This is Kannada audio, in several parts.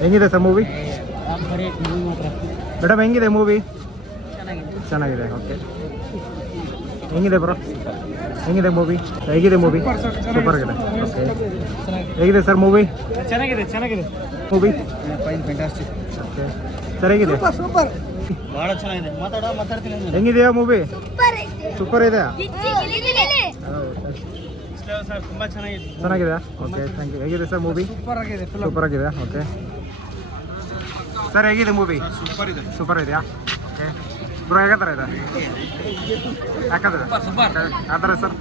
ಹೆಂಗಿದೆ ಸರ್ ಮೂವಿ? ಮೇಡಮ್ ಹೆಂಗಿದೆ ಮೂವಿ? ಚೆನ್ನಾಗಿದೆ. ಓಕೆ, ಹೆಂಗಿದೆ ಬ್ರೋ? ಹೆಂಗಿದೆ ಮೂವಿ? ಹೇಗಿದೆ ಮೂವಿ? ಸೂಪರ್ ಆಗಿದೆ. ಓಕೆ, ಹೇಗಿದೆ ಸರ್ ಮೂವಿ? ಚೆನ್ನಾಗಿದೆ movie fine fantastic. Okay sir, ಹೇಗಿದೆ? ಭಾಳ ಚೆನ್ನಾಗಿದೆ. ಮಾತಾಡ್ತೀನಿ. ಹೆಂಗಿದೆಯಾ ಮೂವಿ? ಸೂಪರ್ ಇದೆ. ಸರ್ ತುಂಬ ಚೆನ್ನಾಗಿದೆ. ಚೆನ್ನಾಗಿದೆ. Okay, thank you. ಹೇಗಿದೆ ಸರ್ ಮೂವಿ? ಸೂಪರ್ ಆಗಿದೆ. ಓಕೆ ಸರ್, ಹೇಗಿದೆ ಮೂವಿ? ಸೂಪರ್ ಇದೆಯಾ? ಓಕೆ ಬ್ರೋ, ಹೇಗತ್ತರ ಇದೆ? ಯಾಕಂದ್ರೆ ಆ ಥರ ಸರ್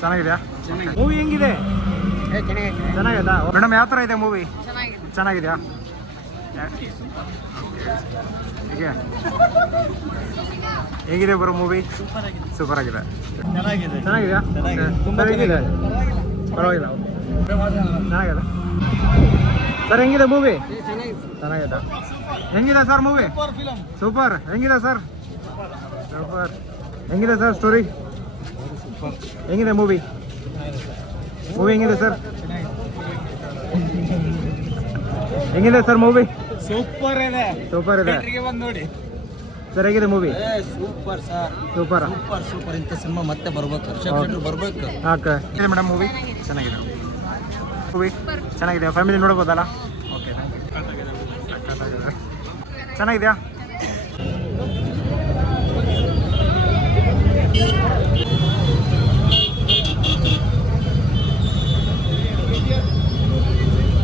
ಚೆನ್ನಾಗಿದೆಯಾ? ಮೂವಿ ಹೆಂಗಿದೆ? ಚೆನ್ನಾಗಿದಾ ಮೇಡಮ್? ಯಾವ ಥರ ಇದೆ ಮೂವಿ? ಚೆನ್ನಾಗಿದೆಯಾ? ಹೀಗೆ ಹೇಗಿದೆ ಬರೋ ಮೂವಿ? ಸೂಪರ್ ಆಗಿದೆ. ಚೆನ್ನಾಗಿದೆಯಾ? ಸರ್ ಹೇಗಿದೆ? ಪರವಾಗಿಲ್ಲ. ಚೆನ್ನಾಗಿದೆ ಸರ್. ಹೆಂಗಿದೆ ಮೂವಿ? ಚೆನ್ನಾಗಿದೆ. ಹೆಂಗಿದೆ ಸರ್ ಮೂವಿ? ಸೂಪರ್. ಹೆಂಗಿದೆ ಸರ್? ಸೂಪರ್. ಹೆಂಗಿದೆ ಸರ್ ಸ್ಟೋರಿ? ಹೆಂಗಿದೆ ಮೂವಿ? ಹೆಂಗಿದೆ ಸರ್? ಹೆಂಗಿದೆ ಸರ್ ಮೂವಿ? ಸೂಪರ್ ಇದೆ. ಸೂಪರ್ ಇದೆ ಬಂದು ನೋಡಿ ಸರ್. ಹೇಗಿದೆ movie? Super sir. Super. Super. ಇಂಥ ಸಿನಿಮಾ ಮತ್ತೆ ಬರ್ಬೇಕು. ಬರ್ಬೇಕು. ಓಕೆ ಇದೆ ಮೇಡಮ್ ಮೂವಿ? ಚೆನ್ನಾಗಿದೆ. ಮೂವಿ ಚೆನ್ನಾಗಿದೆ. ಫ್ಯಾಮಿಲಿ ನೋಡ್ಬೋದಲ್ಲ? ಓಕೆ, ಚೆನ್ನಾಗಿದೆಯಾ?